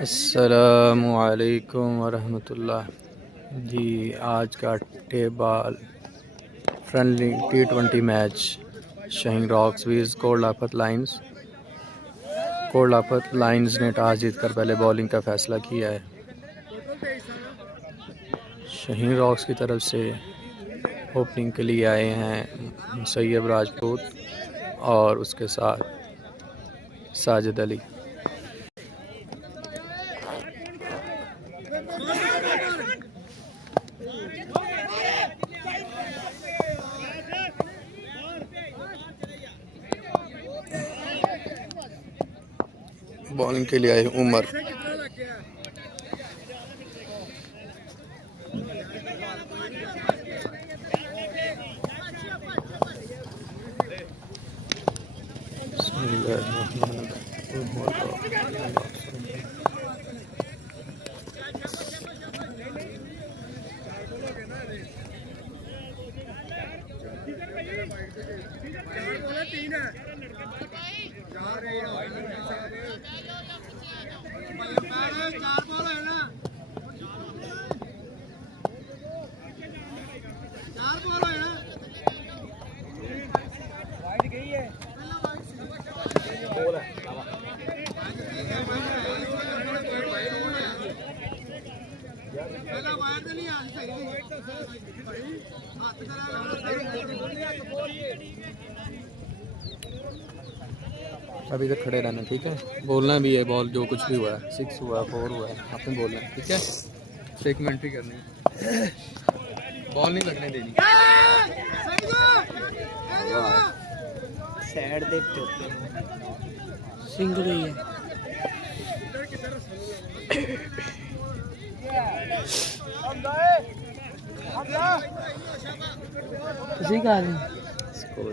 अस्सलामुअलैकुम वरहमतुल्लाह जी। आज का table friendly T20 match Shaheen rocks वीज कोटलाफत लाइंस। कोटलाफत लाइंस ने टॉस जीतकर पहले बॉलिंग का फैसला किया है। शाहीन रॉक्स की तरफ से ओपनिंग के लिए आए हैं सैयद राजपूत और उसके साथ साजिद अली। बॉलिंग के लिए आए उमर। अभी तक खड़े रहना, ठीक है। बोलना भी है, बॉल जो कुछ भी हुआ है, 6 हुआ 4 हुआ है, आपने बोलना है, ठीक है। एक कमेंट्री करनी है, बॉल नहीं लगने देनी। सैड देख सिंगल ही है। किसी का नहीं स्कोर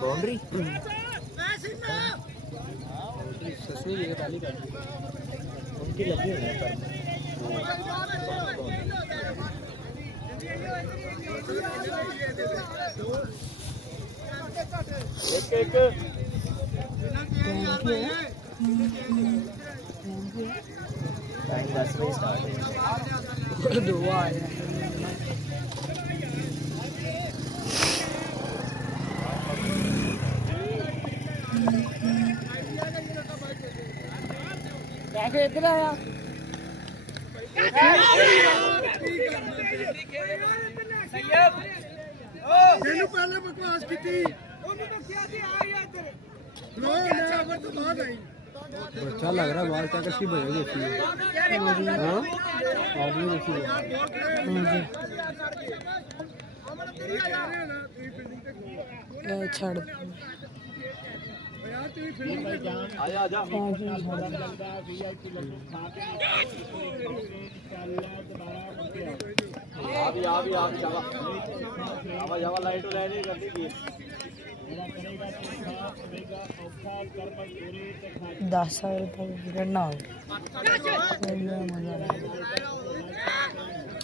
बाउंड्री उनकी लगी हुई है टाइम 10 बजे स्टार्ट है। दुआ है कैसे इधर आया मैंने पहले बकवास की थी अच्छा लग रहा है। बाल क्या कैसी बजेगी छड़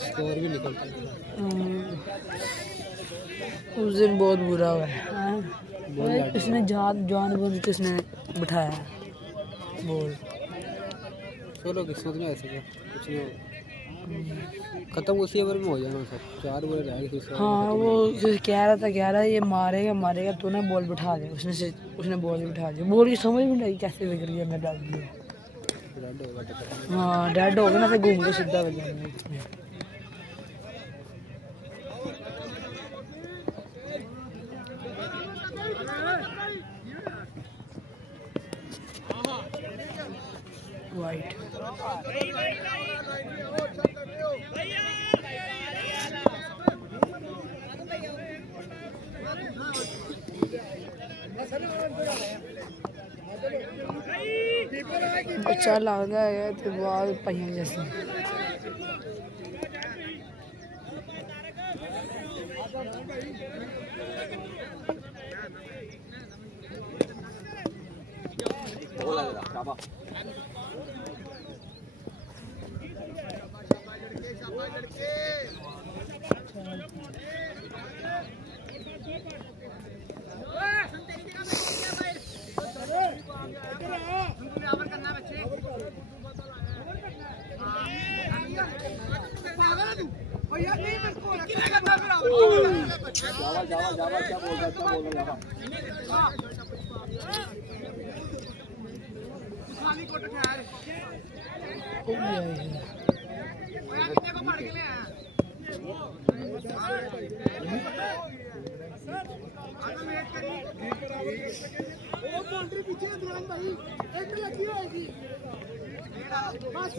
स्कोर भी निकलता है। उस दिन बहुत बुरा हुआ है। उसने जानबूझ के उसने बिठाया बोल। चलो किस्मत में ऐसे कुछ नहीं होगा, खत्म उसी ओवर में हो जाना सब। 4 ओवर रह गए। हाँ वो कह रहा था ये मारेगा तूने बॉल बिठा दे। उसने बॉल बिठा दी। बॉल की समझ में नहीं कैसे लग रही है। मैं डाल दिया। हाँ डेड हो गया ना, फिर घूम के सीधा लग गया। वाइट बच्चा लगता है तो बाल पहिया जैसे। ਉਹ ਗਿਆ ਇਹ ਉਹ ਬਾਉਂਡਰੀ ਪਿੱਛੇ ਦੁਰਾਨ ਭਾਈ ਇੱਕ ਲੱਗੀ ਹੋਏਗੀ ਬਸ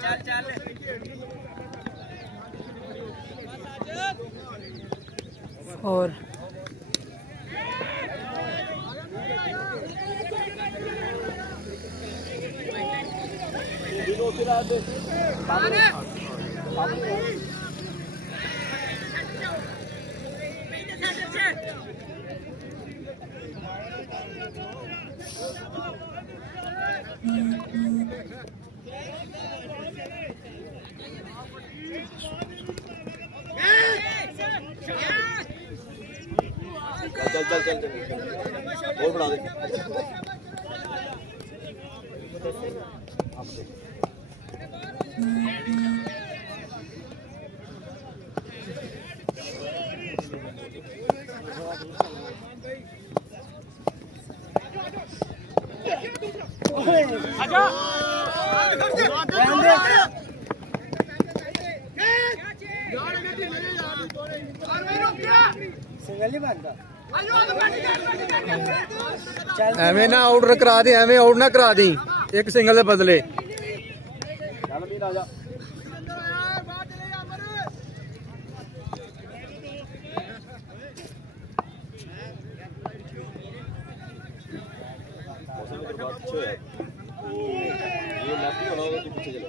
ਚੱਲ ਚੱਲ और चल चल चल चल और बढ़ा दे ਐਵੇਂ ਨਾ ਆਊਟ ਕਰਾ ਦੇ ਐਵੇਂ ਆਊਟ ਨਾ ਕਰਾ ਦੇ ਇੱਕ ਸਿੰਗਲ ਦੇ ਬਦਲੇ चल भी राजा ये लेफ्ट होना होगा तो पीछे चलो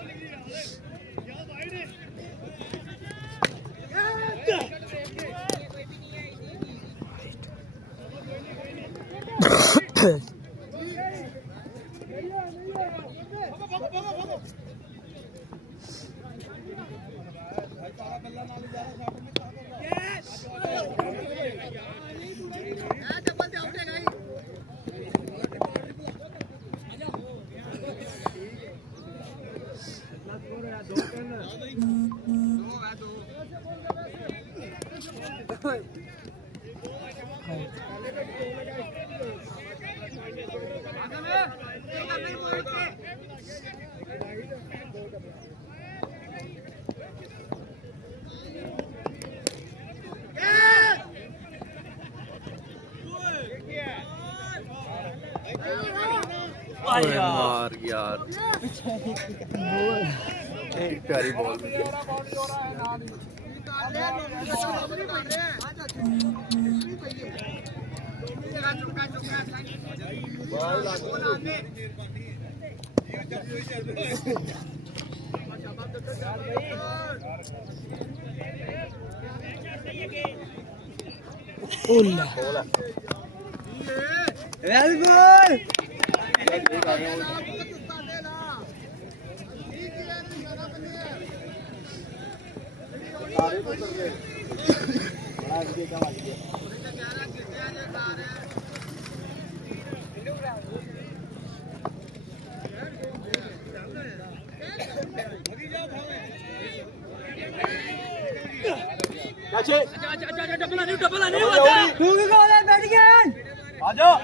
मार यार एक प्यारी बॉल ओला वेरी गुड डबल नहीं होता तू भी गोल है बैठ गया आ जाओ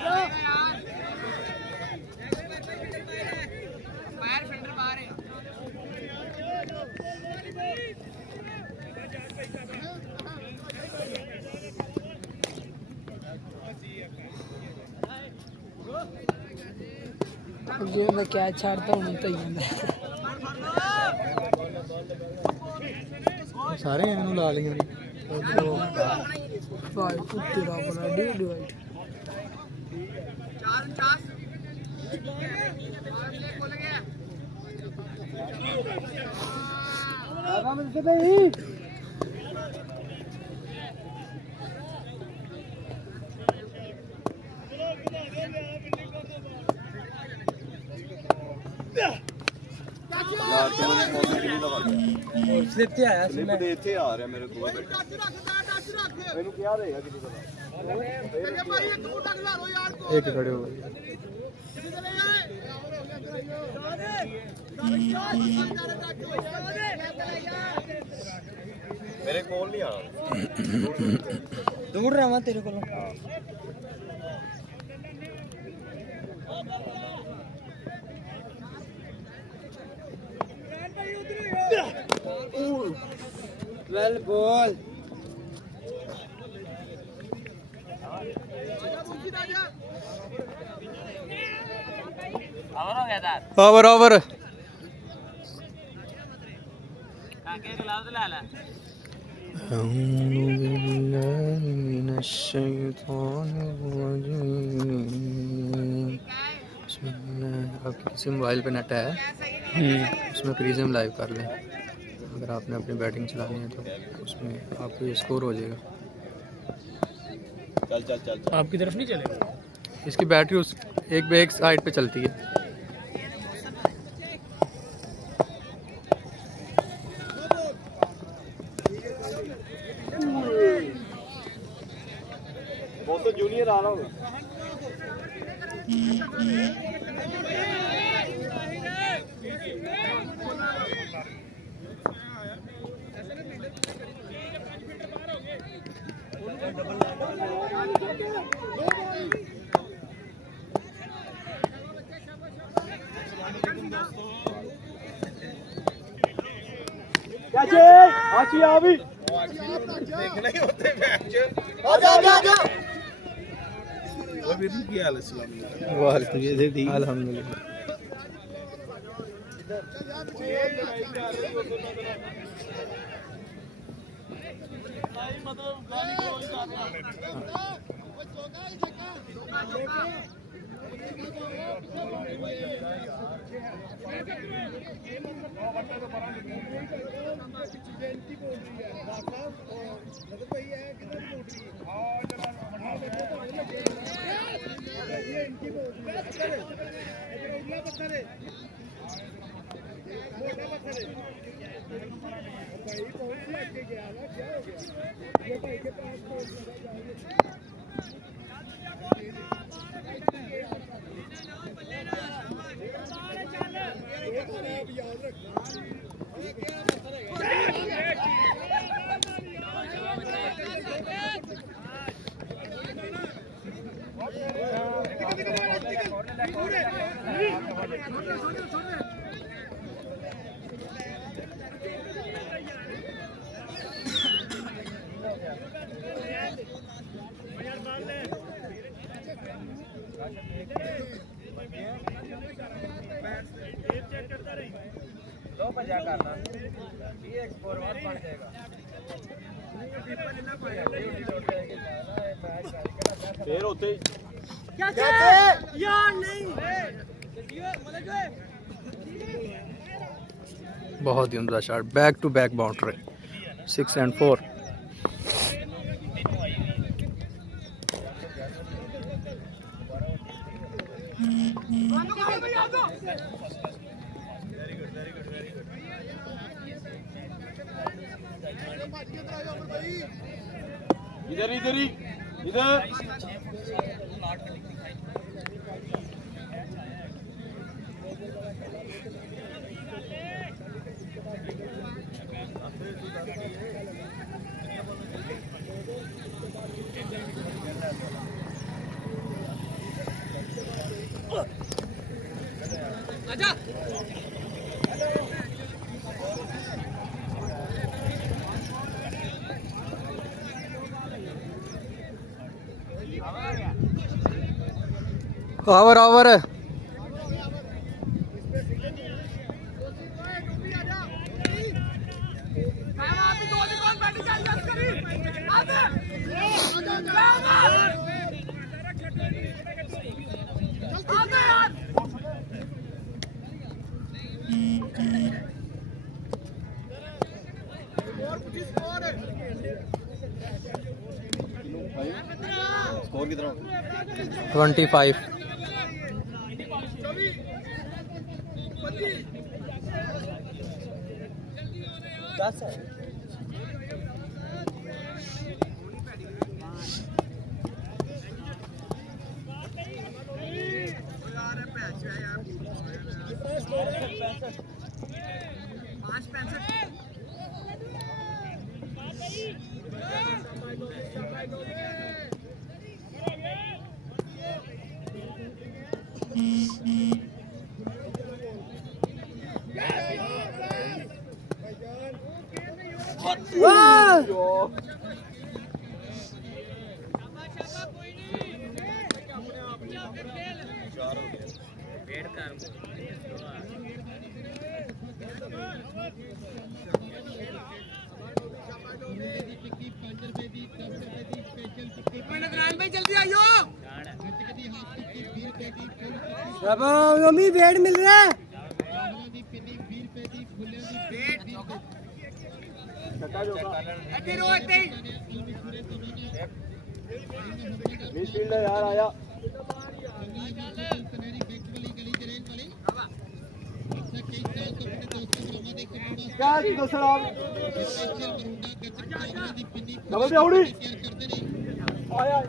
जो मैं क्या छाड़ता हूँ तो ही सारे ਇਹਨੂੰ ਲਾ ਲਈਆਂ ਨੇ फाइव तेरा बना डिवाइड यार तुम मौसम के लिए लगा स्लिप ਤੇ ਆਇਆ स्लिप दे ਇੱਥੇ ਆ ਰਿਹਾ ਮੇਰੇ ਕੋਲ ਇਹਨੂੰ ਕਿਹਾ ਦੇਗਾ ਕਿਤੇ ਪਤਾ एक खड़े हो गए मेरे कोल नहीं आना दूर रहा मैं तेरे को वेल बॉल ओवर ओवर आपके किसी मोबाइल पे नेट है उसमें प्रीमियम लाइव कर लें। अगर आपने अपनी बैटिंग चलानी है तो उसमें आपको ये स्कोर हो जाएगा। चल चल चल चल आपकी तरफ नहीं चलेगा इसकी बैटरी उस एक साइड पे चलती है। वो तो जूनियर आ रहा हूँ देखने ही होते मैच अल्हम्दुलिल्लाह फिर होते ही यार नहीं बहुत ही उम्दा shot, back to back boundary 6 and 4। इधर इधर ही इधर ओवर ओवर स्कोर कितना 25। दस है मम्मी वेट मिल रहा है मिडफील्डर यार आया क्या दूसरा डबल पे उड़ी आया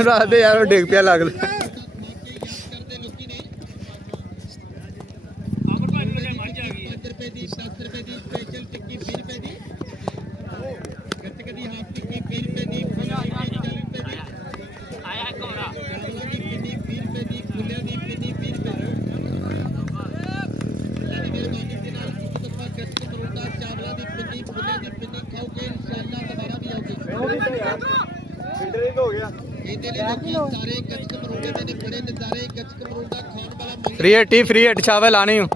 राधे यार डिग पिया लगता फिल्डरिंग हो गया फ्री हिट छावे लानी हूँ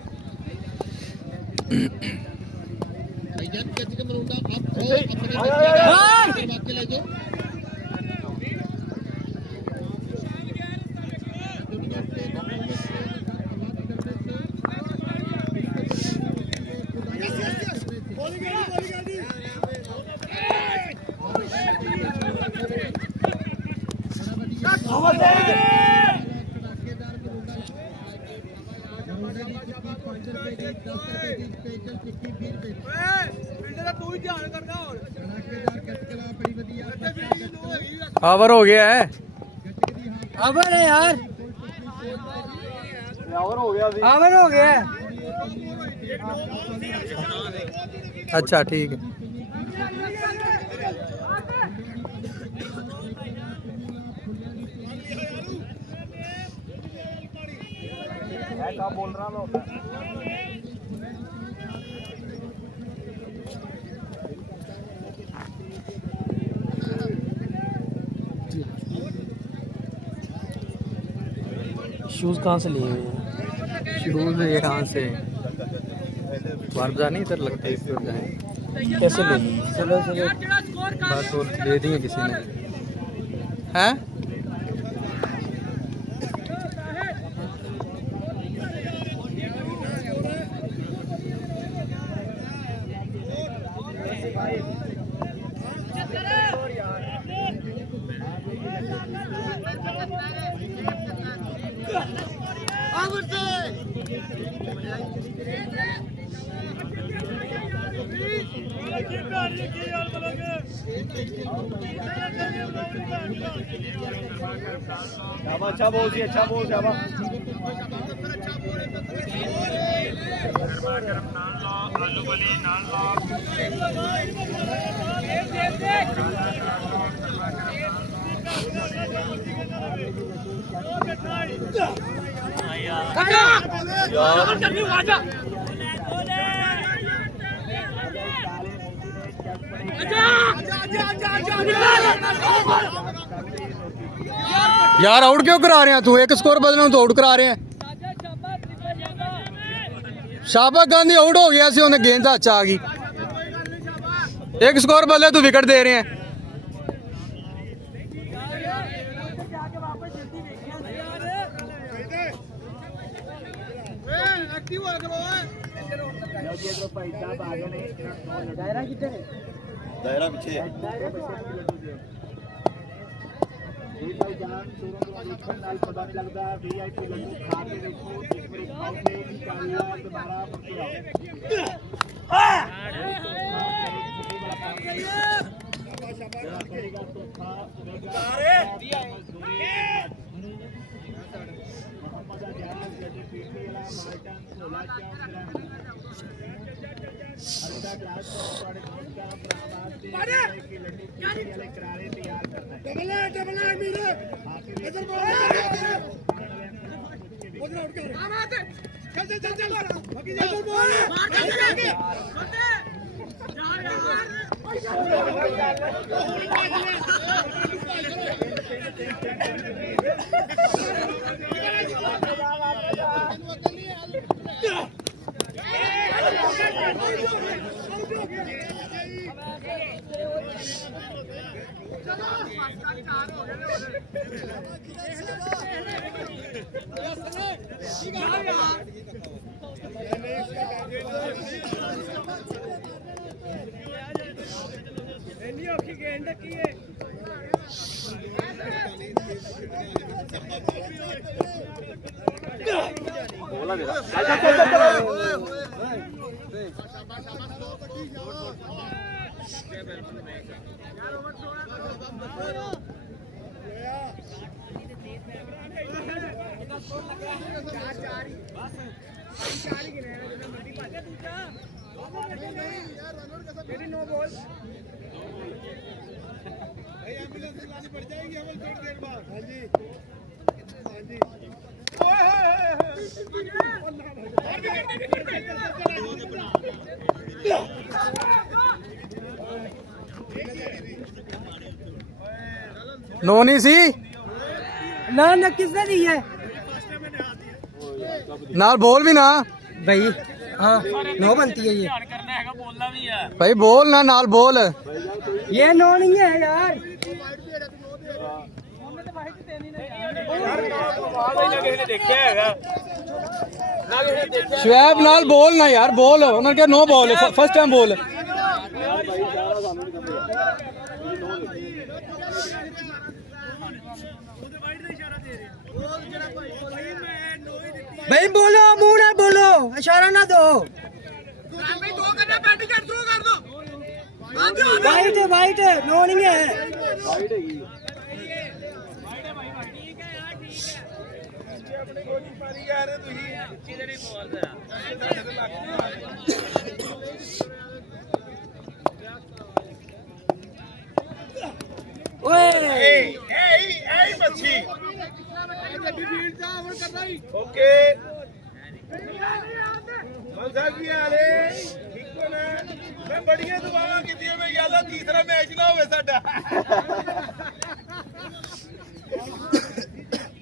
ओवर हो गया है अबर है यार ओवर हो गया अबर हो गया अच्छा ठीक है ऐसा बोल रहा मैं शूज़ कहाँ से लिए हुए हैं? शूज यहाँ से बारबजार नहीं इधर लगता है इस तरफ जाए कैसे लिए? चलो चलो बस वो दे दिए किसी ने हैं अच्छा बोल जी अच्छा बोल शाबा यार आउट क्यों करा रहे हैं तू एक स्कोर बदलना तो आउट करा रहे हैं शाबाश गांधी आउट हो गया सी उन्हें गेंद हाथ आ गई एक स्कोर बदले तू विकेट दे रहे हैं दायरा पीछे बोला मेरा नो नहीं सी ना किसने दी है नाल बोल भी ना भाई। हाँ नो बनती है ये। भाई बोल ना नाल बोल। ये नो नहीं है यार। शुएब नाल बोल ना यार बोल उन्होंने क्या नो बॉल फर्स्ट टाइम बोल। भाई बोलो मुंह ना बोलो इशारा ना दो। वाइट है वाइट है नो नहीं है। ओके मैं बड़िया दुआवां कीतियां मैं याला तीसरा मैच ना होवे साडा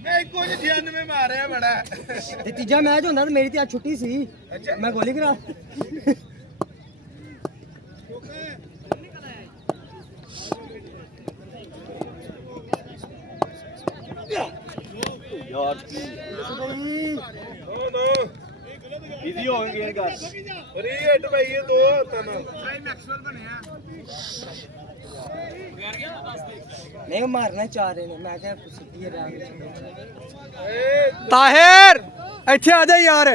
मैं इको 96 मारिया बड़ा ये तीजा मैच होंदा तो मेरी ते आज छुट्टी सी। मैं गोली करा यार नो बिजी हो गए इनका फ्री हिट भाई ये दो होता ना भाई मैक्सवेल बनया नहीं मारना चाह रहे ने मैं क्या सिੱਧੀ है राग ताहिर ਇੱਥੇ ਆ ਜਾ ਯਾਰ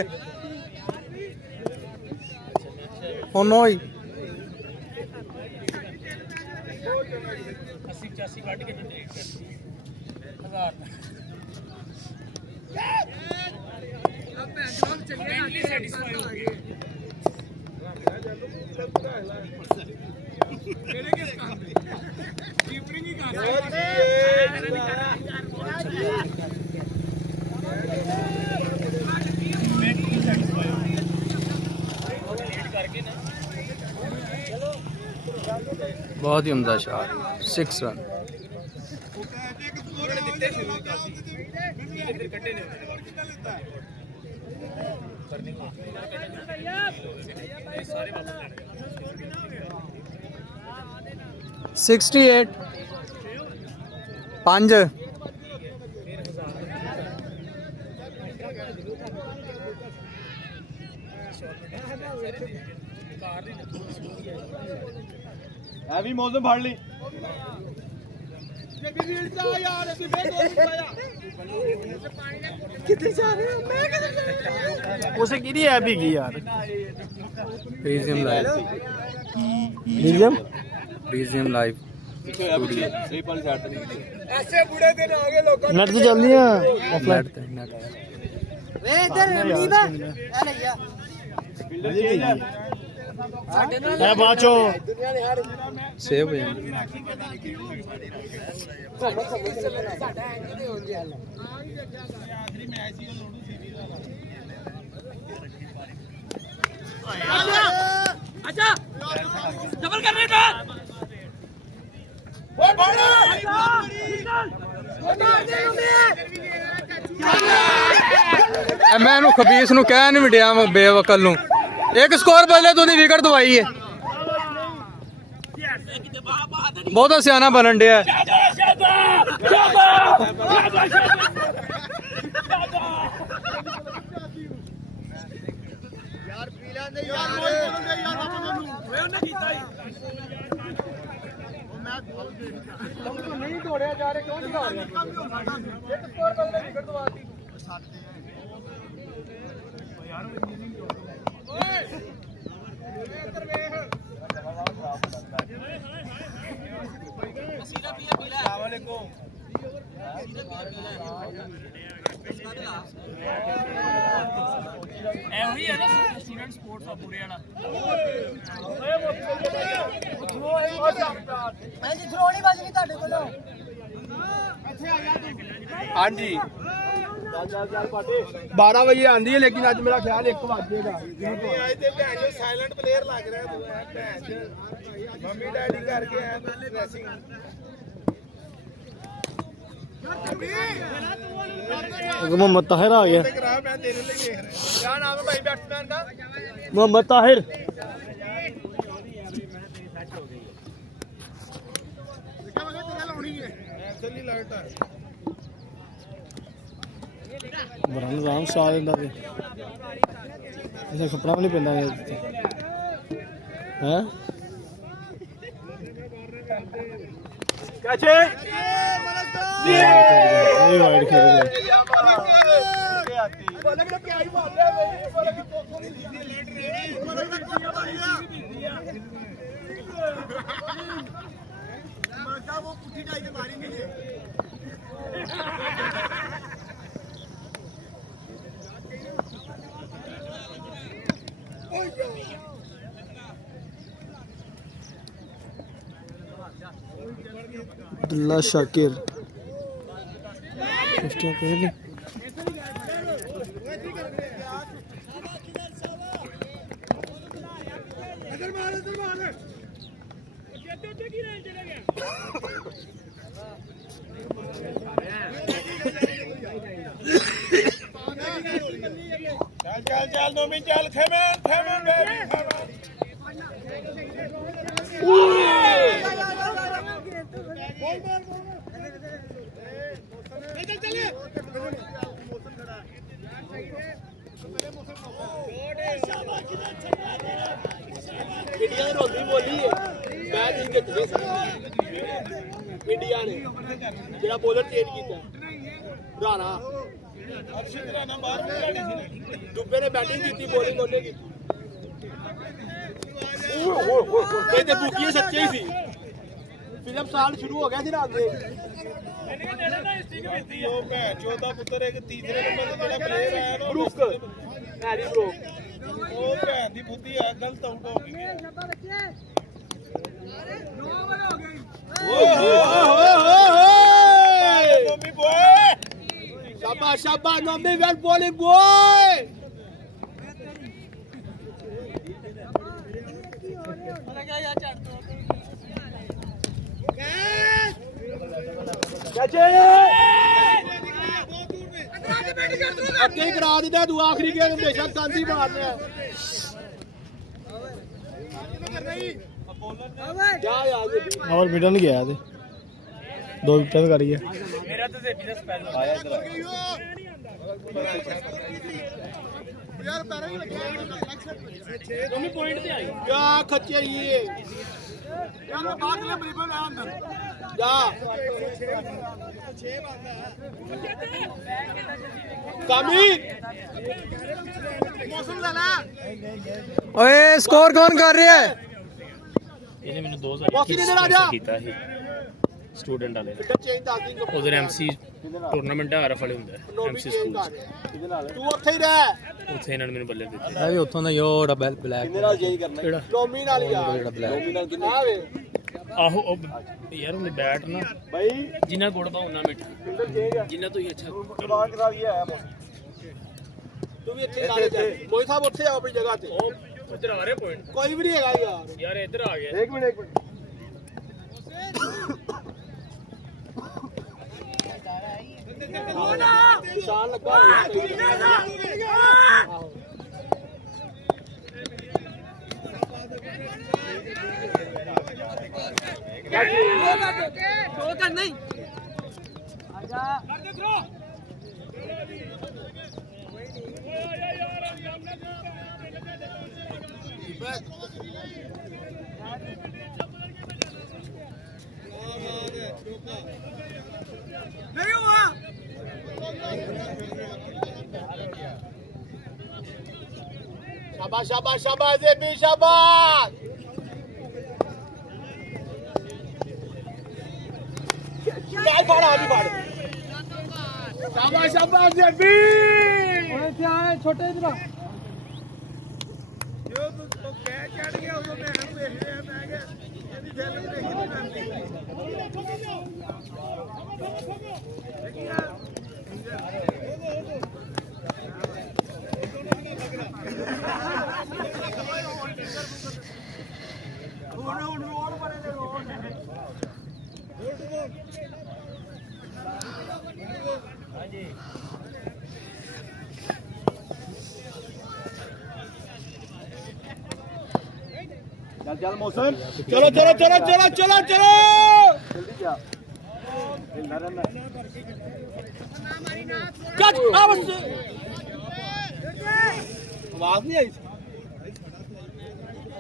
ਹੁਣ ਹੋਈ 80 85 ਕੱਢ ਕੇ ਦਿੰਦੇ 1000 बहुत ही उम्दा शॉट 6 रन। सिक्सटी एट 5 भी मौसम फाड़ ली उसे की है अभी की यार प्रीमियम लाइव लाइव सही पाल साइड ऐसे बुढ़े दिन आ गए लोग नेट तो चल रही है नेट ਵੇ ਇੱਧਰ ਰਮਨੀਤ ਆ ਲੈ ਜਾ ਮੈਂ ਬਾਅਦ ਚੋਂ ਸੇਵ ਹੋ ਜਾਂਦੀ ਮੈਂ ਇਹਨੂੰ ਖਬੀਸ ਨੂੰ ਕਹਿ ਨਹੀਂ ਵਿਡਿਆ ਬੇਵਕਲ ਨੂੰ ਇੱਕ ਸਕੋਰ ਬਦਲੇ ਤੂੰ ਦੀ ਵਿਕਟ ਦਵਾਈ ਹੈ ਬਹੁਤਾ ਸਿਆਣਾ ਬਣਨ ਡਿਆ ਨਹੀਂ ਦੌੜਿਆ ਜਾ ਰਿਹਾ ਕਿਉਂ ਦੌੜ ਰਿਹਾ ਇੱਕ ਸਕੋਰ ਬਦਲੇ ਵਿਕਟ ਦਵਾਤੀ ਇਹੀ ਹੈ ਨਾ ਸਟੂਡੈਂਟ ਸਪੋਰਟਸ ਆ ਪੂਰੇ ਵਾਲਾ ਮੈਂ ਜੀ ਥਰੋਣੀ ਵੱਜ ਗਈ ਤੁਹਾਡੇ ਕੋਲੋਂ ਹਾਂਜੀ 12 ਵਜੇ ਆਂਦੀ ਹੈ ਲੇਕਿਨ ਅੱਜ ਮੇਰਾ ਖਿਆਲ 1 ਵਜੇਗਾ ਅੱਜ ਤੇ ਭੈਣ ਜੋ ਸਾਇਲੈਂਟ ਪਲੇਅਰ ਲੱਗ ਰਿਹਾ ਤੂੰ ਐ ਭੈਣ ਮੰਮੀ ਡੈਡੀ ਕਰਕੇ ਐ ਡਰੈਸਿੰਗ मोहम्मद ताहिर आ गया ਕਰਾ ਮੈਂ ਤੇਰੇ ਲਈ ਵੇਖ ਰਿਹਾ ਕਿਆ ਨਾਮ ਹੈ ਭਾਈ ਬੈਟਸਮੈਨ ਦਾ मोहम्मद ताहिर ਐਕਚੁਅਲੀ ਲਾਈਟ ਆ बड़ा निजाम सा दिंदा ते इसे खपड़ा भी नहीं पैंदा हैं कैचे ये वाइड खेल गए अब्दुल्ला शाकिर चल चल नोमी चल खेमन खेमन बेबी खेमन चल चल इंडिया रोंदी बोली है मैच ही जित गए इंडिया ने जेड़ा बॉलर चेंज कीता राणा अर्शद राणा बाहर खिलाड़ी सी दुबे ने बैटिंग की बॉलिंग ਉਹਨੇ ਕੀਤੀ ਇਹ ਤੇ ਬੁਕੀਏ ਸੱਚੇ ਹੀ ਸੀ ਫਿਲਮ ਸਾਲ ਸ਼ੁਰੂ ਹੋ ਗਿਆ ਸੀ ਰਾਤ ਦੇ ਇਹਨੇ ਦੇਣਾ ਨਾ ਸਟਿਕ ਦਿੱਤੀ ਉਹ ਮੈਚ ਉਹਦਾ ਪੁੱਤਰ ਇੱਕ ਤੀਸਰੇ ਨੰਬਰ ਤੇ ਜਿਹੜਾ ਪਲੇਅਰ ਆਇਆ ਨਾ ਬਰੂਕ ਹੈਰੀ ਬਰੂਕ ਉਹ ਭੈਣ ਦੀ ਬੁੱਧੀ ਆ ਗਲਤ ਆਊਟ ਹੋ ਗਈ ਓਏ ਹੋਏ ਮੰਮੀ ਬੋਏ शाबाश शाबाश नॉमी वेल बॉलिंग बॉय ਅੱਗੇ ਕਰਾ ਦਿੱਤਾ ਤੂੰ ਆਖਰੀ ਗੇਮ ਹਮੇਸ਼ਾ ਗੰਦ ਹੀ ਮਾਰਨਾ ਜਾ ਯਾਰ और मिडल गया थे 2 विकेट कर गया ਮੇਰਾ ਤਾਂ ਜ਼ੇਬੀ ਦਾ ਸਪੈਲ ਆਇਆ ਇਧਰ ਯਾਰ ਪੈਰਾਂ ਹੀ ਲੱਗਿਆ ਦੋਵੇਂ ਪੁਆਇੰਟ ਤੇ ਆਈ ਜਾ ਖੱਚੇ ਇਹ ਯਾਰ ਮੈਂ ਬਾਹਰ ਲੈ ਬਰੀਬਨ ਆ ਅੰਦਰ ਜਾ 6 ਬੰਦਾ ਕਾਮੀ ਮੌਸਮ ਲੈ ਲੈ ਓਏ ਸਕੋਰ ਕੌਣ ਕਰ ਰਿਹਾ ਹੈ ਇਹਨੇ ਮੈਨੂੰ 2 ਬੋਸੀ ਨੇ ਆ ਜਾ ਸਟੂਡੈਂਟ ਵਾਲੇ ਫਿਲਟਰ ਚੇਂਜ ਦੱਸ ਦਿੰਗੇ ਉਧਰ ਐਮਸੀ ਟੂਰਨਾਮੈਂਟ ਆਰਐਫ ਵਾਲੇ ਹੁੰਦਾ ਐਮਸੀ ਸਕੂਲ ਤੂੰ ਉੱਥੇ ਹੀ ਰਹਿ ਉੱਥੇ ਇਹਨਾਂ ਨੇ ਮੈਨੂੰ ਬੱਲੇ ਦਿੱਤੀ ਇਹ ਵੀ ਉੱਥੋਂ ਦਾ ਹੀ ਉਹ ਜਿਹੜਾ ਬਲੈਕ ਕਿੰਨੇ ਨਾਲ ਚੇਂਜ ਕਰਨਾ ਕਿਹੜਾ ਲੋਮੀ ਨਾਲ ਹੀ ਆ ਜਿਹੜਾ ਬਲੈਕ ਆ ਵੇ ਆਹੋ ਉਹ ਯਾਰ ਉਹਨੇ ਬੈਟ ਨਾ ਭਾਈ ਜਿੰਨਾ ਗੁੜ ਦਾ ਉਹਨਾਂ ਮਿੱਠਾ ਫਿਲਟਰ ਚੇਂਜ ਆ ਜਿੰਨਾ ਤੁਸੀਂ ਅੱਛਾ ਕਰਾ ਕਰਾ ਵੀ ਆਇਆ ਤੂੰ ਵੀ ਇੱਥੇ ਲਾ ਦੇ ਮੋਈ ਸਾਹਿਬ ਉੱਥੇ ਆ ਆਪਣੀ ਜਗ੍ਹਾ ਤੇ ਉਹ ਇੱਧਰ ਆ ਰਿਹਾ ਪੁਆਇੰਟ ਕੋਈ ਵੀ ਨਹੀਂ ਹੈਗਾ ਯਾਰ ਯਾਰ ਇੱਧਰ ਆ ਗਿਆ ਇੱਕ ਮਿੰਟ ਨਿਸ਼ਾਨ ਲੱਗਾ ਹੋਇਆ शाबाश शाबाश शाबाश जेबी शाबाश काय फाड़ा अभी फाड़ शाबाश शाबाश जेबी छोटे इधर जो तो कह चढ़ गया उसको मैं देख लिया मैं क्या यदि खेल में चल चल मौसम चलो चलो चलो चलो चलो चलो जल्दी जा आवाज नहीं आई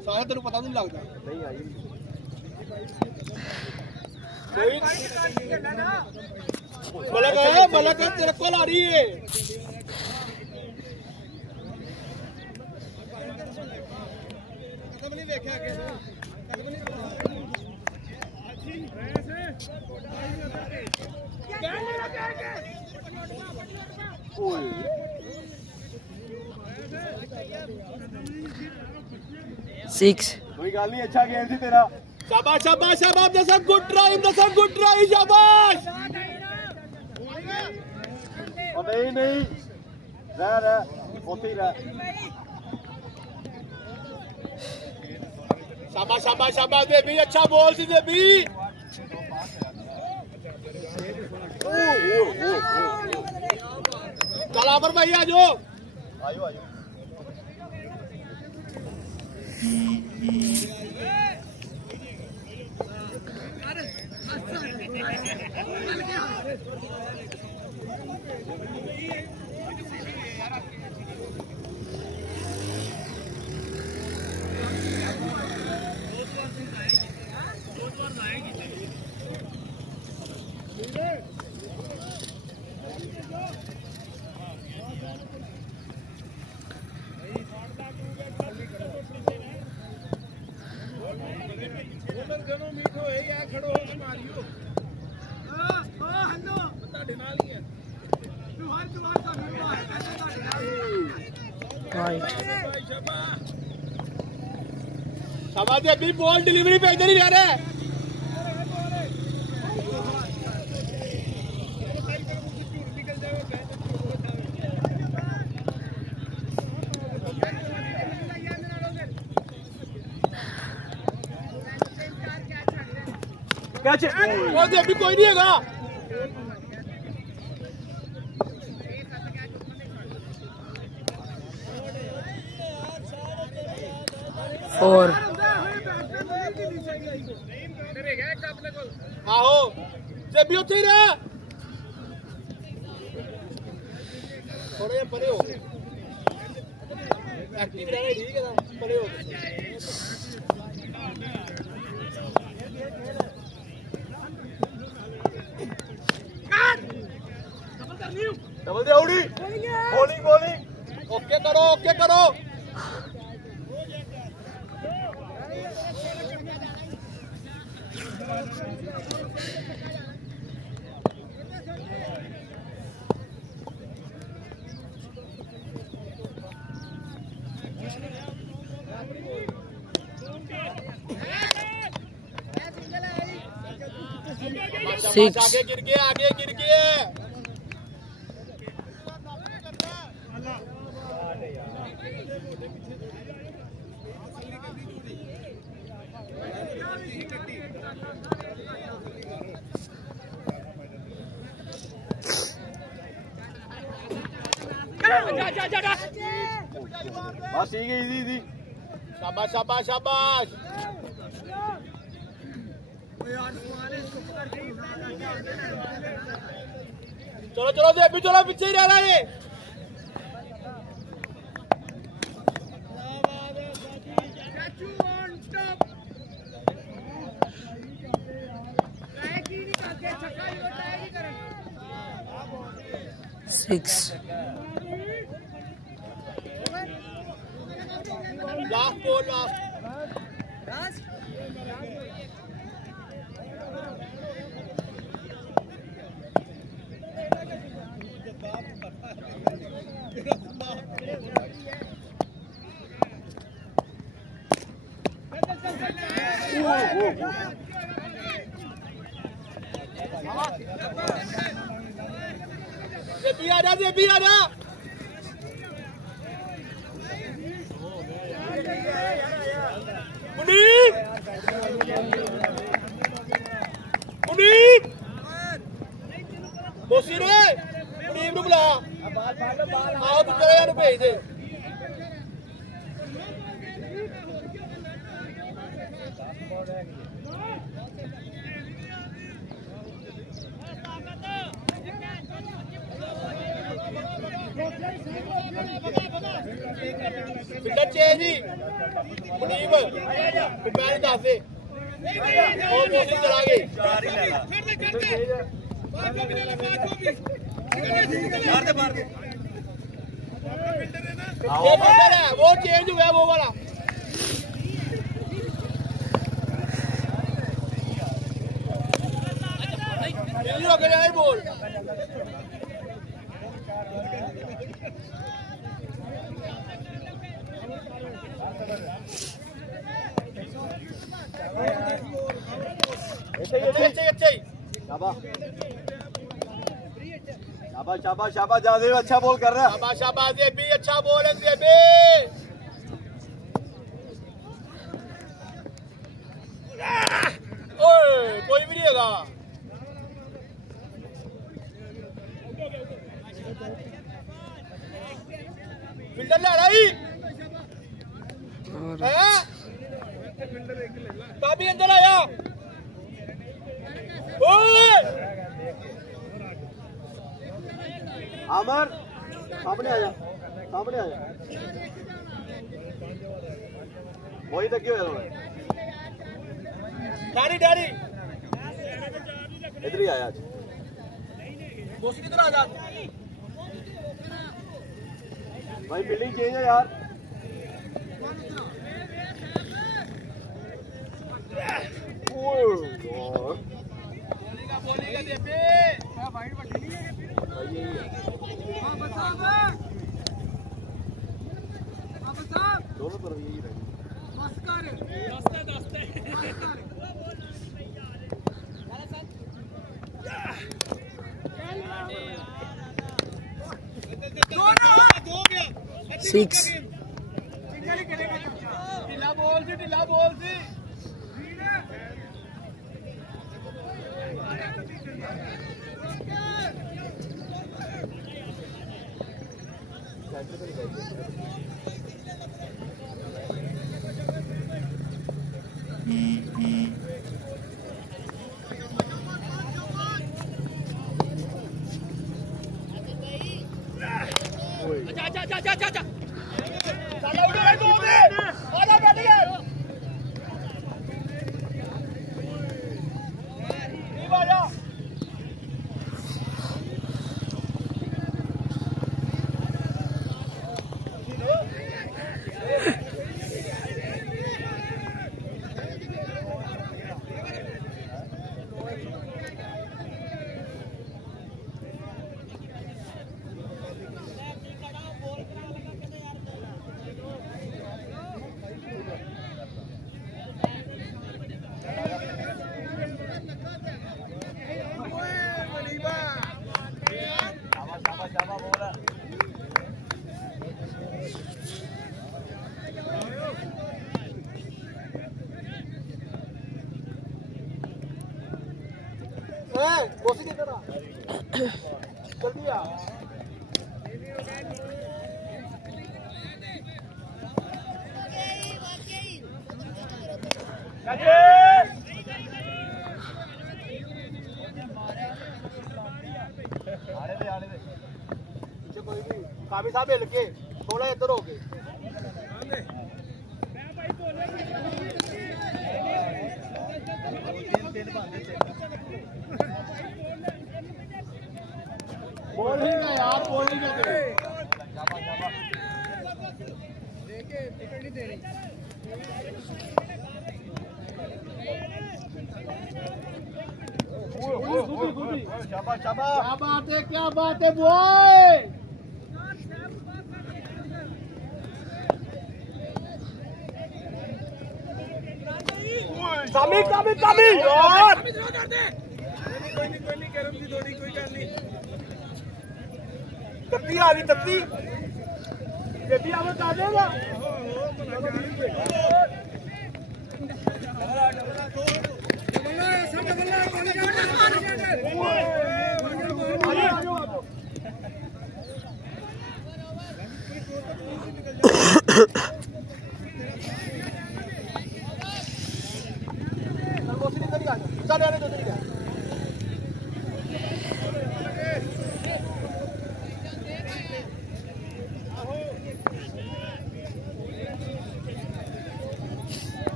सारा तेन पता नहीं लगता नहीं आई मलक तेरे को आ रही है सिक्स कोई गल नहीं अच्छा गेम थी तेरा शाबाश शाबाश शाबाश जैसा गुड ड्राइव शाबाश और नहीं नहीं रह होती रह शाबाश शाबाश शाबाश देवी अच्छा बोल दी देवी कलावर भाई आ जाओ आयो आयो शाबाश अभी बॉल डिलीवरी पे इधर ही जा रहा है अभी कोई नहीं हैगा फोर आहो जब भी उठी रहा थोड़ा ये परे हो एक्टिव रहना ठीक है ना परे हो डबल दे आउडी बॉलिंग ओके करो Six. आगे गिर गया, आगे गिर गया। बस ठीक है, इजी इजी। शाबाश शाबाश शाबाश। चलो चलो दे, अभी चलो, पीछे ही रह रहा है। Six. Last ball, last. जेबी आजा, जेबी आजा। मुनीब, मुनीब, मोसी रे, मुनीब नूं बुला। आओ तू चले यार, भेज दे। फिल्डर चेंज ही, मुनीब पैर दस दे। और मोसी चला गए। वो फिल्डर है, वो चेंज हुआ, वो वाला। बोल शाबाश शाबाश शाबाश, जादेव अच्छा बॉल कर रहा है। शाबाश शाबाश, जेबी अच्छा बॉल है, जेबी। ओए कोई भी नहीं होगा। फिल्डर ले रही है, काबी अंदर आया। अमर सामने आया, सामने आया। वही तक क्यों है? डैडी डैडी इधर ही आया आज। दोस्त किधर आ जा भाई, बिल्डिंग चेंज है यार। बोलेगा देबे वाइड बटी नहीं है। हां बता दोनों तरफ यही रहे। बस कर रास्ता रास्ते Six. ढीला बोल सी, ढीला बोल सी। ਕੋਸੀ ਕਿੱਧਰ ਆ ਜਲਦੀ ਆ ਕਾਬੀ ਸਾਹਿਬ ਹਿੱਲ ਕੇ ਥੋੜਾ ਇੱਧਰ ਹੋ ਕੇ ਬੋਲ ਹੀ ਨਾ ਯਾਰ ਬੋਲ ਹੀ ਨਾ ਦੇ ਕੇ ਟਿਕਟ ਨਹੀਂ ਦੇਣੀ शाबाश शाबाश क्या बात है बॉय कामी कामी कामी यार कोई नहीं गरम दी थोड़ी कोई गल नहीं तत्ती आ गई तत्ती बेबी आवे का देगा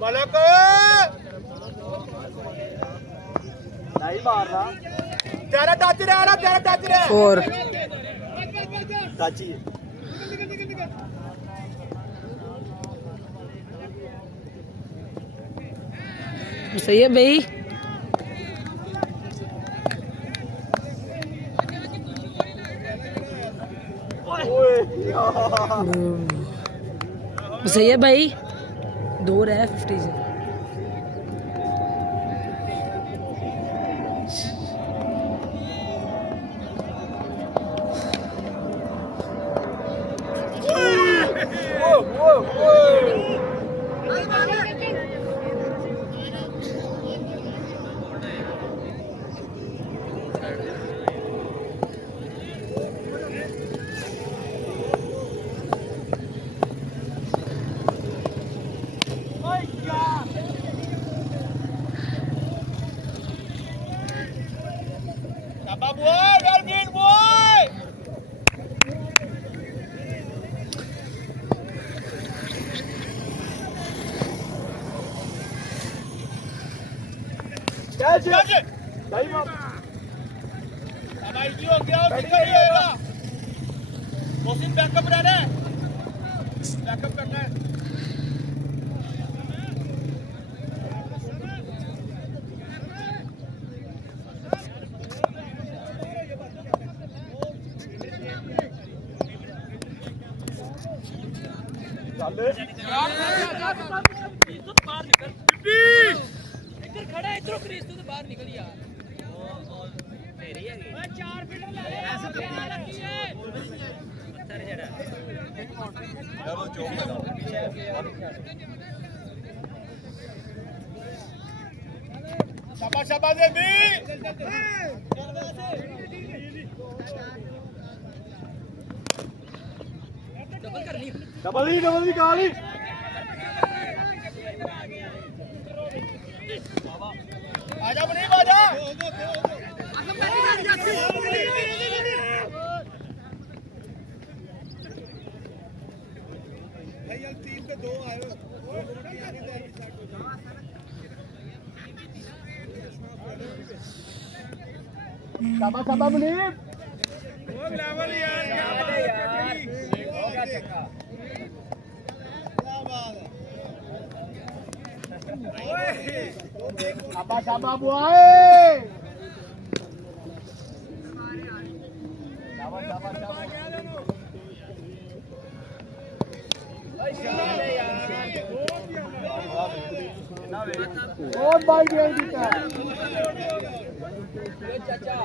मलक नहीं मारना तेरा टच रहा ना तेरा टच रहा और टच ही सही है भाई सही है भाई 2 रहे 50 से बैकअप रहना है बैकअप करना है शाबाश शाबाश बेबी डबल ही गाली आजा मुनीब आजा भाई यार 3 पे 2 आए हो शाबाश शाबाश मुनीब वो लेवल यार क्या बात है यार हो गया चक्का क्या बात है ओए शाबाश शाबाश बुआए शाबाश शाबाश बहुत बार गेम जीता चाचा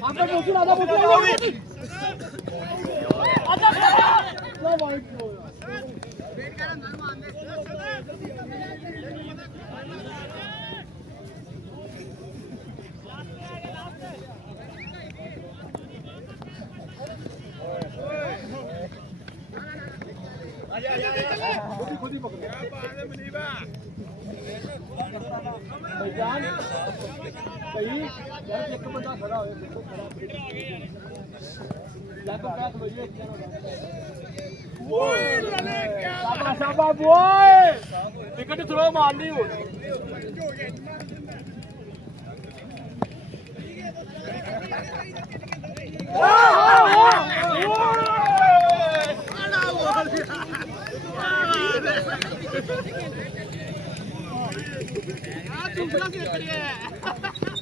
आपका बोतल आधा बोतल आधा खड़ा वाइट खुद ही पकड़ क्या बात है मुनीबा भाईजान सही यार एक बंदा खड़ा हो देखो खड़ा या तो क्या समझिए ओए शाबाश शाबाश बॉय विकेट थ्रो मारनी हो दूसरा से करिए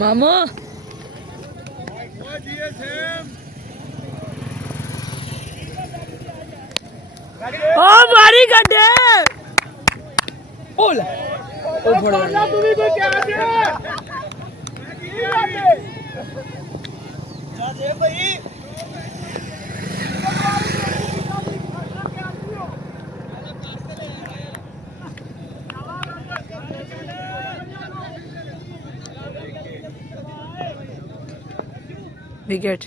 मामू ओ मारी गड्ढे ओला ओ फोड़ा तुम्हें कोई क्या दे भाई विकेट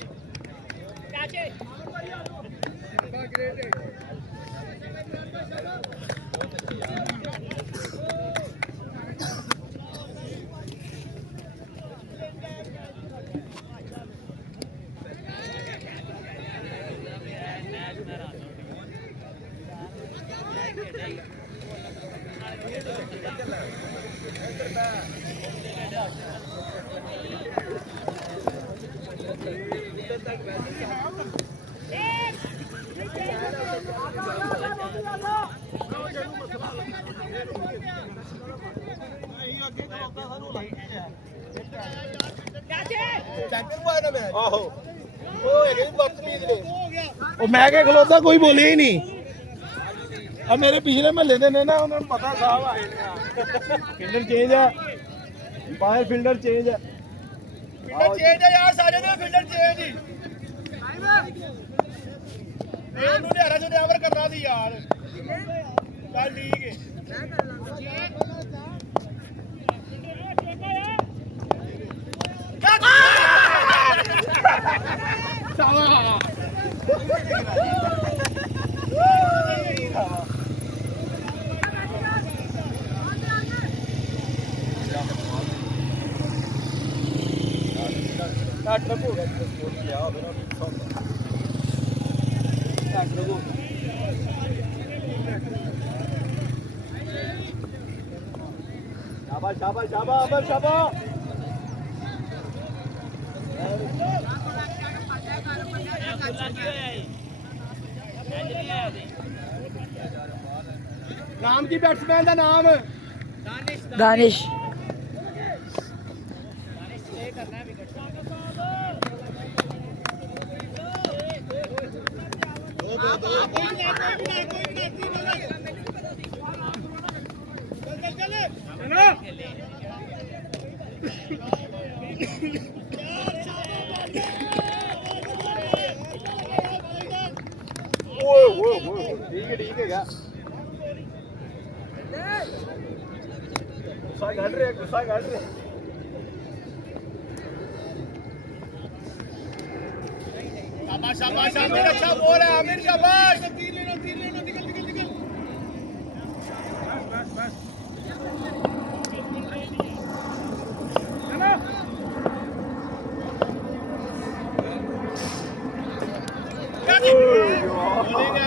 ਆਹੋ ਉਹ ਹੈਗੇ ਬਦਤਮੀਜ਼ ਨੇ ਉਹ ਮੈਂ ਕਿ ਖਲੋਤਾ ਕੋਈ ਬੋਲਿਆ ਹੀ ਨਹੀਂ ਆ ਮੇਰੇ ਪਿਛਲੇ ਮਹੱਲੇ ਦੇ ਨੇ ਨਾ ਉਹਨਾਂ ਨੂੰ ਪਤਾ ਸਾਹਿਬ ਆਏ ਨੇ ਫੀਲਡਰ ਚੇਂਜ ਆ ਬਾਹਰ ਫੀਲਡਰ ਚੇਂਜ ਆ ਫੀਲਡਰ ਚੇਂਜ ਆ ਯਾਰ ਸਾਰੇ ਦੇ ਫੀਲਡਰ ਚੇਂਜ ਹੀ ਇਹਨੂੰ ਲਿਆਰਾ ਜੋ ਡਰਾਈਵਰ ਕਰਨਾ ਸੀ ਯਾਰ ਚੱਲ ਠੀਕ ਹੈ शाबाश शाबाश शाबाश शाबाश नाम की बैट्समैन का नाम दानिश ठीक है क्या गुस्सा काट रहे शाबाश आमिर अच्छा बोल है आमिर शाबाश तीर लेना निकल बस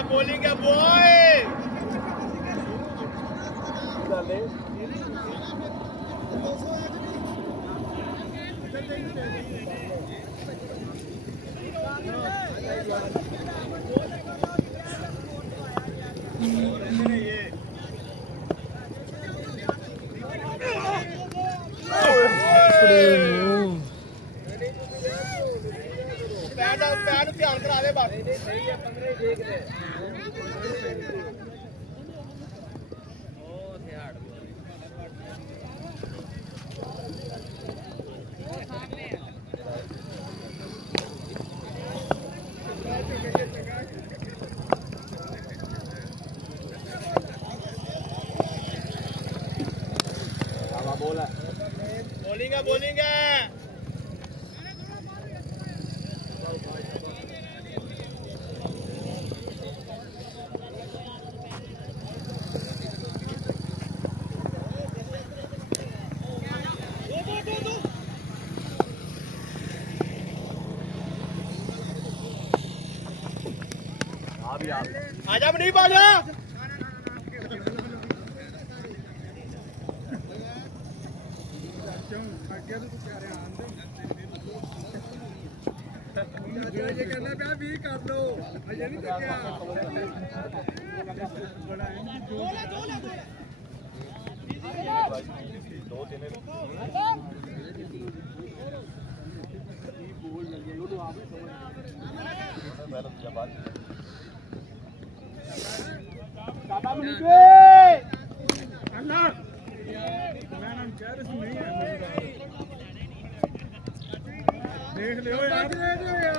बोलेंगे बॉय पैर ध्यान करा दे बस सही है 15 देख ले बोलेंगे आजा नहीं बाजा ये करना क्या भी कर लो ये नहीं तो क्या देख लो यार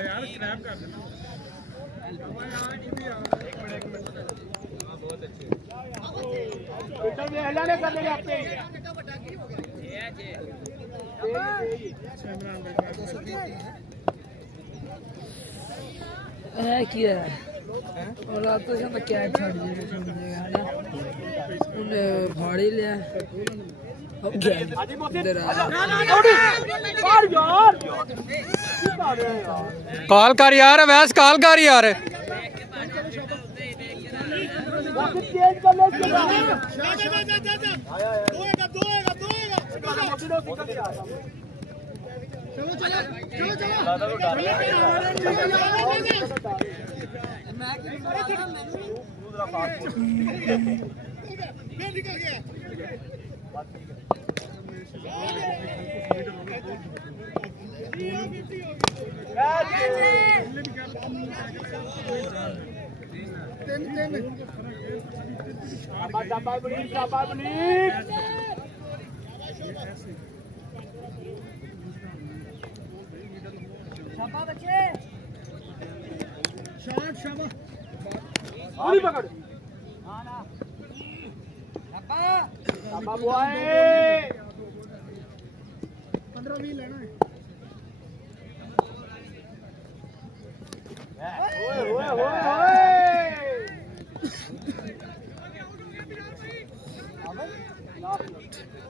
यार स्क्रैप कर देना एक मिनट बहुत अच्छे बेटा ये हल्ला नहीं करने आपके किया और रात तो शायद क्या छड़ दिएगा है ना उन्हें फाड़ी लिया कॉल कर यार वैस कॉल कर यार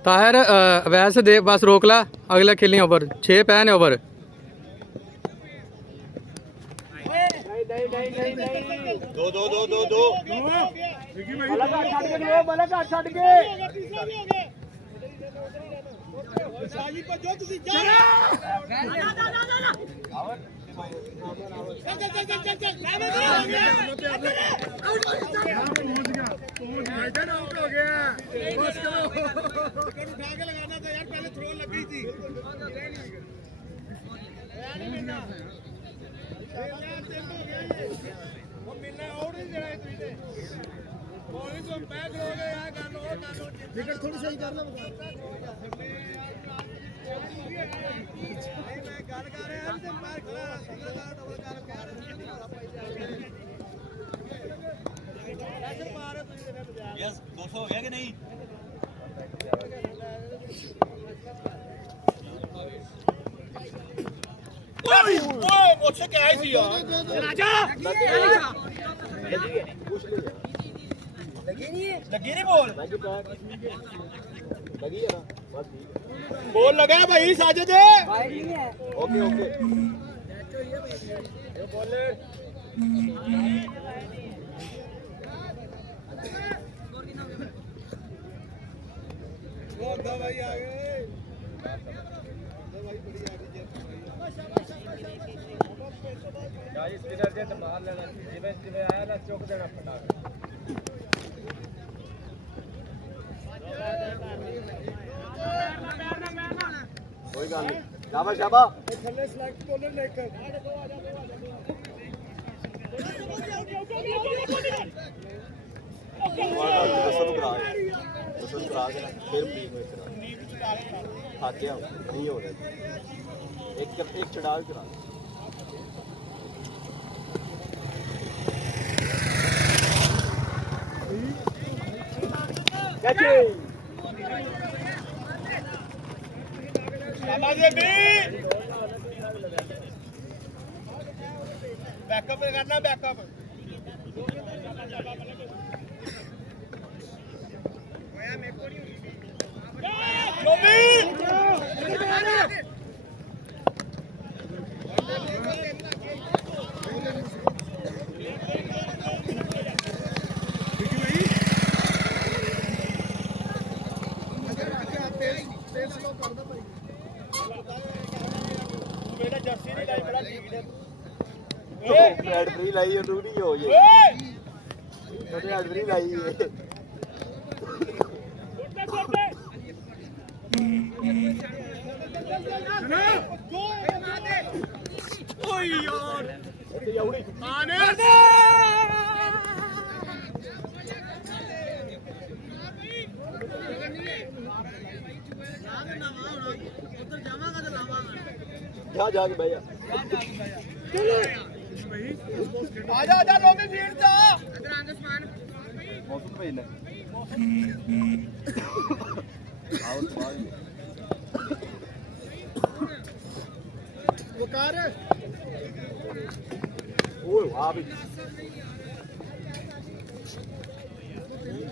ताहिर वैसे देख बस रोक ला अगला खेलनी ओवर 6 पैन है ओवर दो ਵਿਕਟ ਥੋੜੀ ਸਹੀ ਕਰ ਲਓ ਗੱਲ ਕਰ ਰਿਹਾ ਤੇ ਬਾਹਰ ਖੜਾ ਸਿੰਗਲ ਦਾ ਡਬਲ ਕਰ ਪਿਆਰ ਯਸ 200 ਹੋ ਗਿਆ ਕਿ ਨਹੀਂ ਓਏ ਓਏ ਮੁੱਛ ਕੇ ਆਈ ਸੀ ਯਾਰ ਰਾਜਾ ਲੱਗੀ ਨਹੀਂ ਬੋਲ ਲੱਗੀ ਹੈ ਨਾ ਬੋਲ ਲਗਾ ਭਾਈ ਸਾਜਦ ਓਕੇ ਓਕੇ ਬੋਲਰ भाई आ गए भाई बड़ी आ गई गाइस स्पिनर जे मार लेना जिवें जिवें आया ना चौक देना फटा कोई गल नहीं शाबाश शाबाश थल्ले सिलेक्ट बॉलर लेकर दसो करा के फिर प्लीज में थक गया नहीं हो रहा एक चढ़ा करा बैकअप करना बैकअप फ्री लाई रूढ़ी हो फ्री लाई जा के भैया आजा आजा लोबी फील्ड जा इधर आंगे समान मौसम पे ना आउट बॉल वो कार ओए वाह भी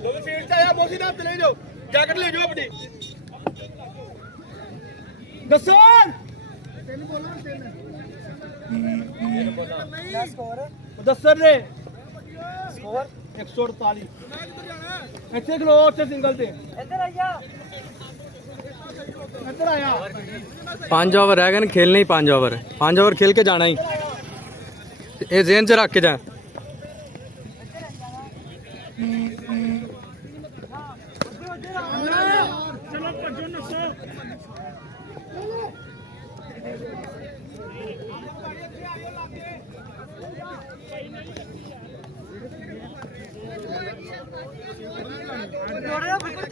लोबी फील्ड जा या मौसी दा ले जाओ जैकेट ले जाओ अपनी दसन तेन बोला तेन दस्तर दे स्कोर 148 ਇੱਥੇ ਖਲੋ ਉੱਥੇ ਸਿੰਗਲ ਤੇ ਇੱਧਰ ਆਇਆ 5 ओवर रह गए ना खेलने ही 5 ओवर 5 ओवर खेल के जाना ही ये जेहन च रख के जा चलो भजो नसो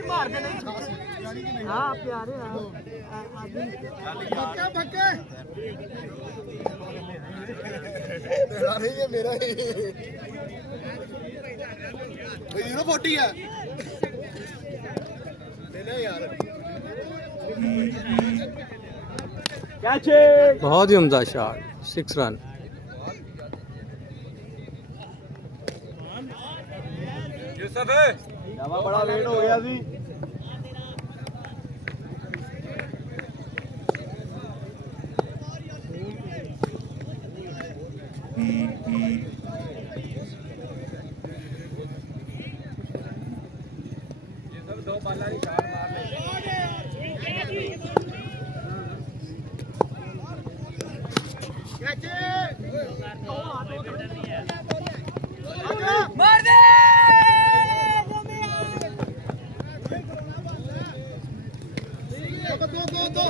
मार दे नहीं हां प्यारे पक्का पक्का तेरा नहीं है मेरा ही भाई 040 है ले ले यार कैच बहुत ही उम्दा शॉट 6 रन यूसुफ बड़ा लेट हो गया सी दो बाला की शॉट मार दे दो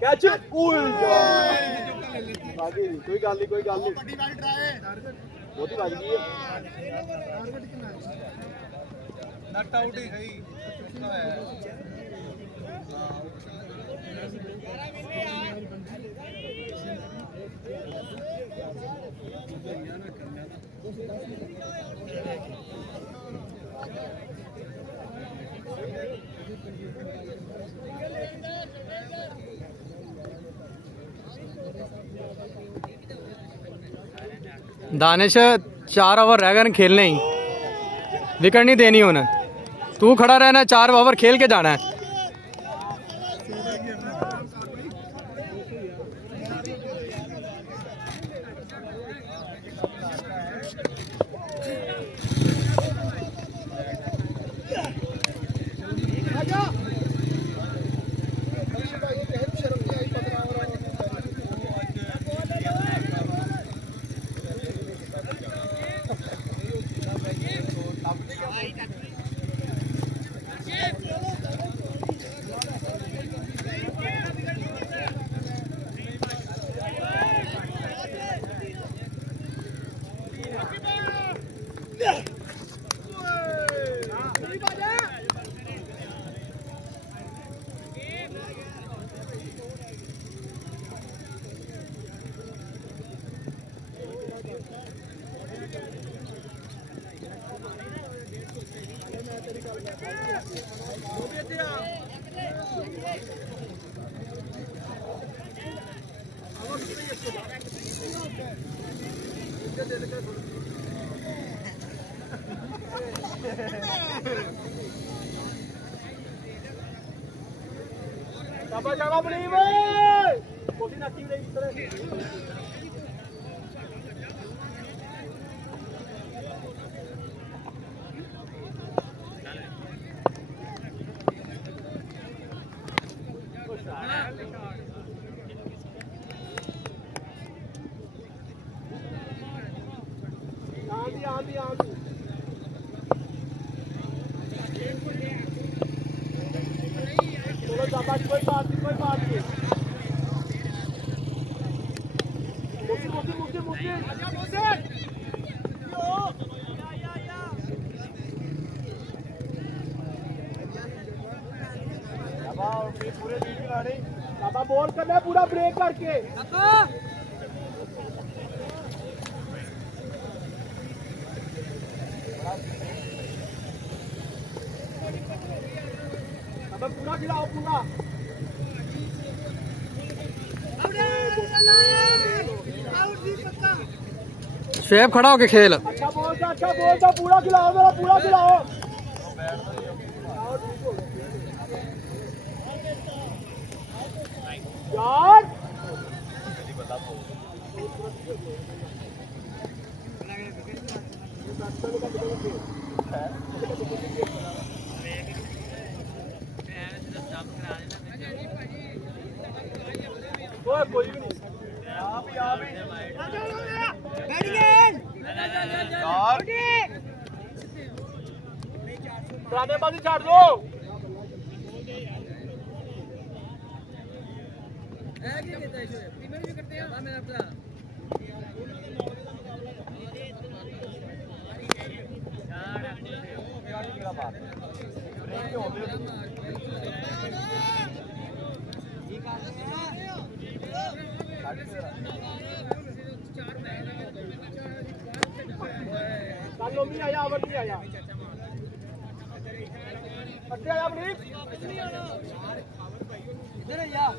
कैच कोई गल नहीं बहुत ही बज गई नट आउट ही गई दानिश 4 ओवर रह गए खेलने ही विकेट नहीं देनी हुन तू खड़ा रहना 4 ओवर खेल के जाना है शाबाश बलीव कोसी नक्की नहीं बॉल करना पूरा ब्रेक करके पूरा खिलाओ पूरा शेफ खड़ा होके खेल अच्छा बोलता पूरा खिलाओ मेरा पूरा खिलाओ यार कोई भी नहीं आप ही ਪੁਰਾਣੇ ਪਾਸੇ ਛੱਡ ਦੋ ਕੱਲ ਲੋਮੀ ਆਇਆ ਅਵਰਤੀ ਆਇਆ ਅੱਗੇ ਆਇਆ ਆਪਣੀ ਇਧਰ ਆ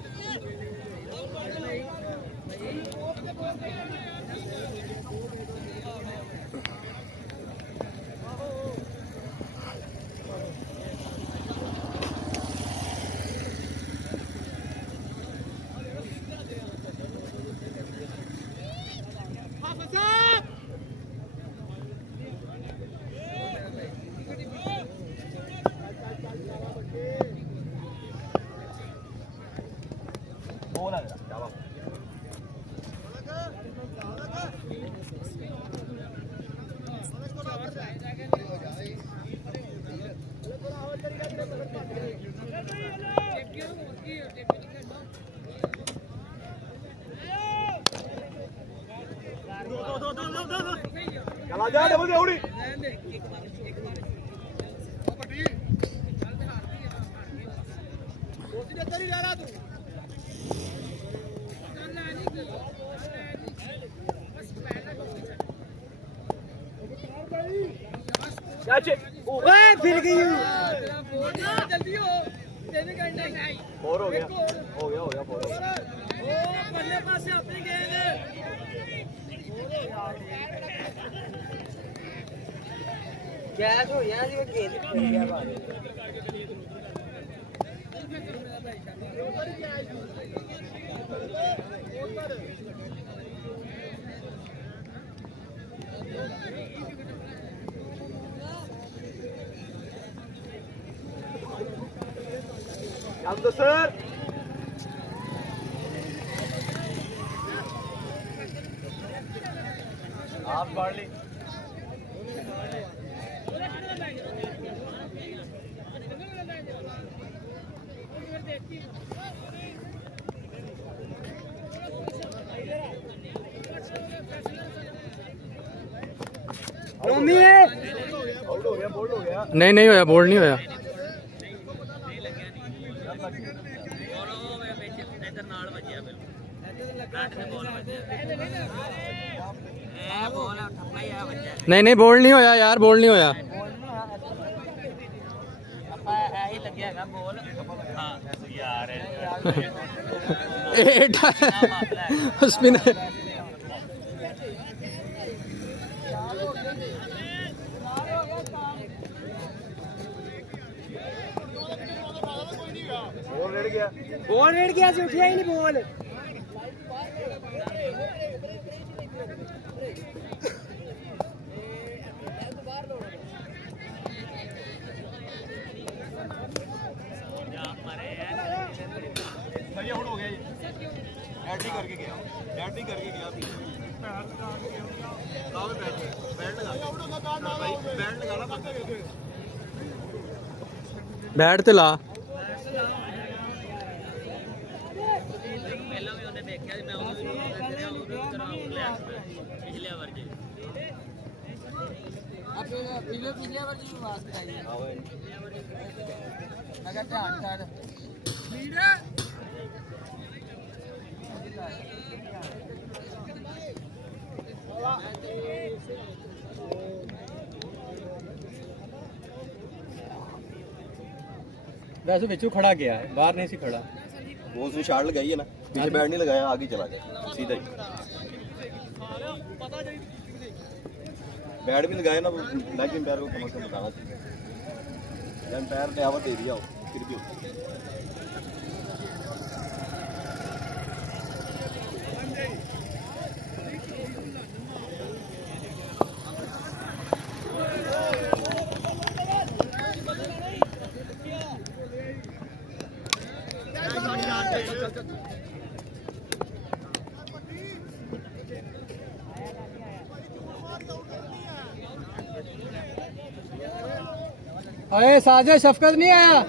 ਚਲਾ ਜਾ ਡਬਲ ਦੇ ਉੜੀ ਓਏ ਫਿਰ ਗਈ ਜਲਦੀ ਹੋ ਤੈਨੂੰ ਕਰਨਾ ਨਹੀਂ ਹੋਰ ਹੋ ਗਿਆ ਹੋਰ ਉਹ ਪੱਲੇ ਪਾਸੇ ਆਪਣੀ ਗੇਂਦ ਗੈਸ ਹੋ ਗਿਆ ਜੀ ਗੇਂਦ ਖੋ ਗਿਆ ਬਾਹਰ ਚੱਲ ਸਰ ਆਪ ਪੜ ਲਈ ਰੋਮੀ ਬੋਲਡ ਹੋ ਗਿਆ ਨਹੀਂ ਨਹੀਂ ਹੋਇਆ ਬੋਲਡ ਨਹੀਂ ਹੋਇਆ नहीं नहीं बोल्ड नहीं होया यार बोल्ड नहीं होया स्पिनर ਬੋਲ ਰੇੜ ਗਿਆ ਸੀ ਉੱਠਿਆ ਹੀ ਨਹੀਂ ਬੋਲ ਸਹੀ ਹੁਣ ਹੋ ਗਿਆ ਜੀ ਐਡ ਹੀ ਕਰਕੇ ਗਿਆ ਸੀ ਲਾਓ ਬੈਟ ਲਗਾ ਭਾਈ ਬੈਟ ਲਗਾ ਲਾ बैट ते ला ਪਹਿਲਾਂ ਵੀ ਉਹਨੇ ਦੇਖਿਆ ਸੀ ਮੈਂ ਉਹਨੂੰ ਲਿਆ ਪਿਛਲੇ ਵਾਰ ਜੀ ਪਿਛਲੇ ਵਾਰ ਜੀ ਆਵਾਜ਼ ਕਰਾਈ ਮੈਂ ਕਿਹਾ ਧਿਆਨ ਕਰ वैसे बिचू खड़ा गया है बाहर नहीं सी खड़ा वो उसने शार्ट लगाई है ना पीछे बैट नहीं लगाया आगे चला गया सीधा ही बैट भी लगाया ना लेग एम्पायर को कम से कम बताना चाहिए एम्पायर ने आवाज दे दिया हो फिर भी अरे साजिद शफकत नहीं आया।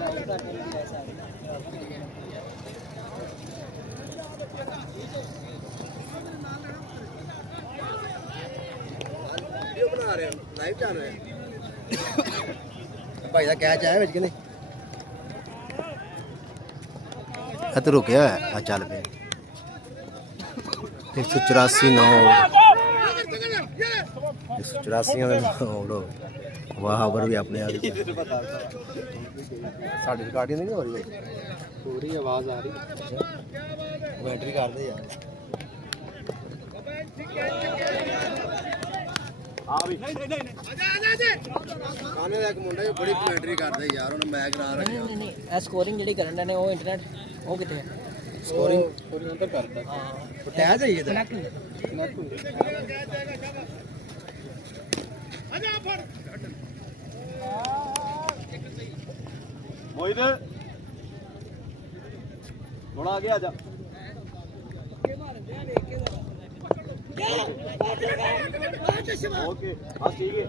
ਭਾਈ ਦਾ ਕੈਚ ਆਇਆ ਵਿੱਚ ਕਿ ਨਹੀਂ ਆ ਤੇ ਰੁਕਿਆ ਆ ਚੱਲ ਪਏ 184 9 184 ਦਾ ਆਊਟ ਵਾਹ ਓਵਰ ਵੀ ਆਪਣੇ ਆ ਗਈ ਸਾਡੀ ਰਿਕਾਰਡਿੰਗ ਨਹੀਂ ਹੋ ਰਹੀ पूरी आवाज आ रही। ਬੈਟਰੀ ਕਰਦੇ ਯਾਰ ਕਾਨੇ ਦਾ ਇੱਕ ਮੁੰਡਾ ਵੀ ਬੜੀ ਬੈਟਰੀ ਕਰਦਾ ਯਾਰ ਉਹਨੇ ਮੈਂ ਕਰਾ ਰੱਖਿਆ ਨਹੀਂ ਇਹ ਸਕੋਰਿੰਗ ਜਿਹੜੀ ਕਰਨ ਦੇ ਨੇ ਉਹ ਇੰਟਰਨੈਟ ਉਹ ਕਿੱਥੇ ਹੈ स्कोरिंग तो करता है। ਉਹ ਟਹਿ ਜਾਈਏ ਤੇ ਮੋਹਿਤ ਥੋੜਾ ਆਗੇ ਆ ਜਾ ਓਕੇ ਬਸ ਠੀਕ ਹੈ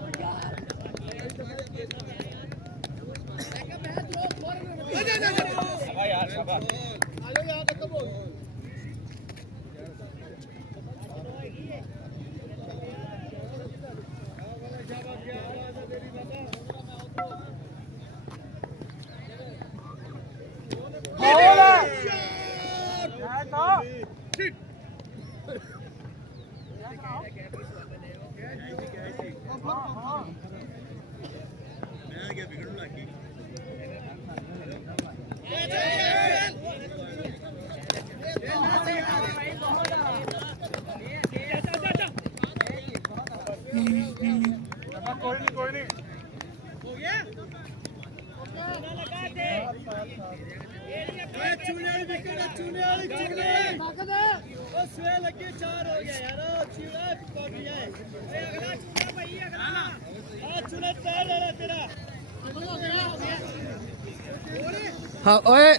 हाँ ओए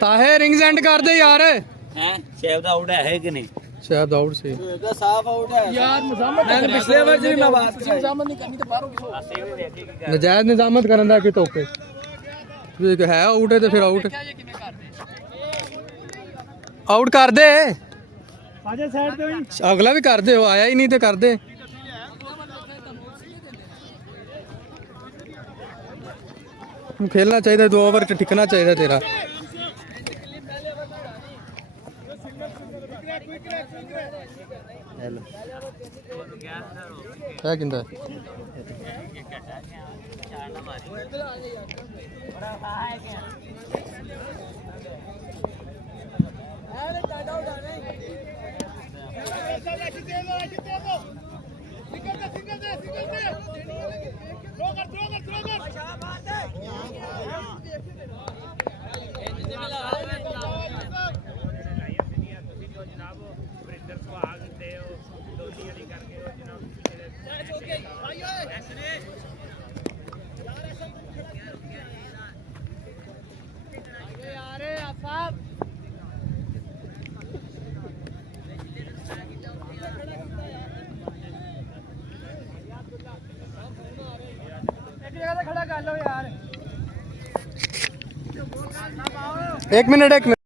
ताहे रिंग्स एंड कर दे यार। हैं शेव दा आउट है कि नहीं? शायद आउट से ਇਹਦਾ ਸਾਫ ਆਊਟ ਹੈ ਯਾਰ ਨਿਜ਼ਾਮਤ ਮੈਂ ਪਿਛਲੇ ਵਾਰ ਜਿਹੜੀ ਮੈਂ ਬਾਤ ਕਰੀ ਨਿਜ਼ਾਮਤ ਨਹੀਂ ਕਰਨੀ ਤੇ ਬਾਹਰੋਂ ਨਜਾਇਜ਼ ਨਿਜ਼ਾਮਤ ਕਰਨ ਦਾ ਕਿ ਤੋਕੇ ਜੇ ਹੈ ਆਊਟ ਹੈ ਤੇ ਫਿਰ ਆਊਟ ਆਊਟ ਕਰ ਦੇ ਆਜਾ ਸਾਈਡ ਤੇ ਵੀ ਅਗਲਾ ਵੀ ਕਰ ਦੇ ਉਹ ਆਇਆ ਹੀ ਨਹੀਂ ਤੇ ਕਰ ਦੇ खेलना चाहिए 2 ओवर टिकना चाहिए तेरा क्या किंदा एक मिनट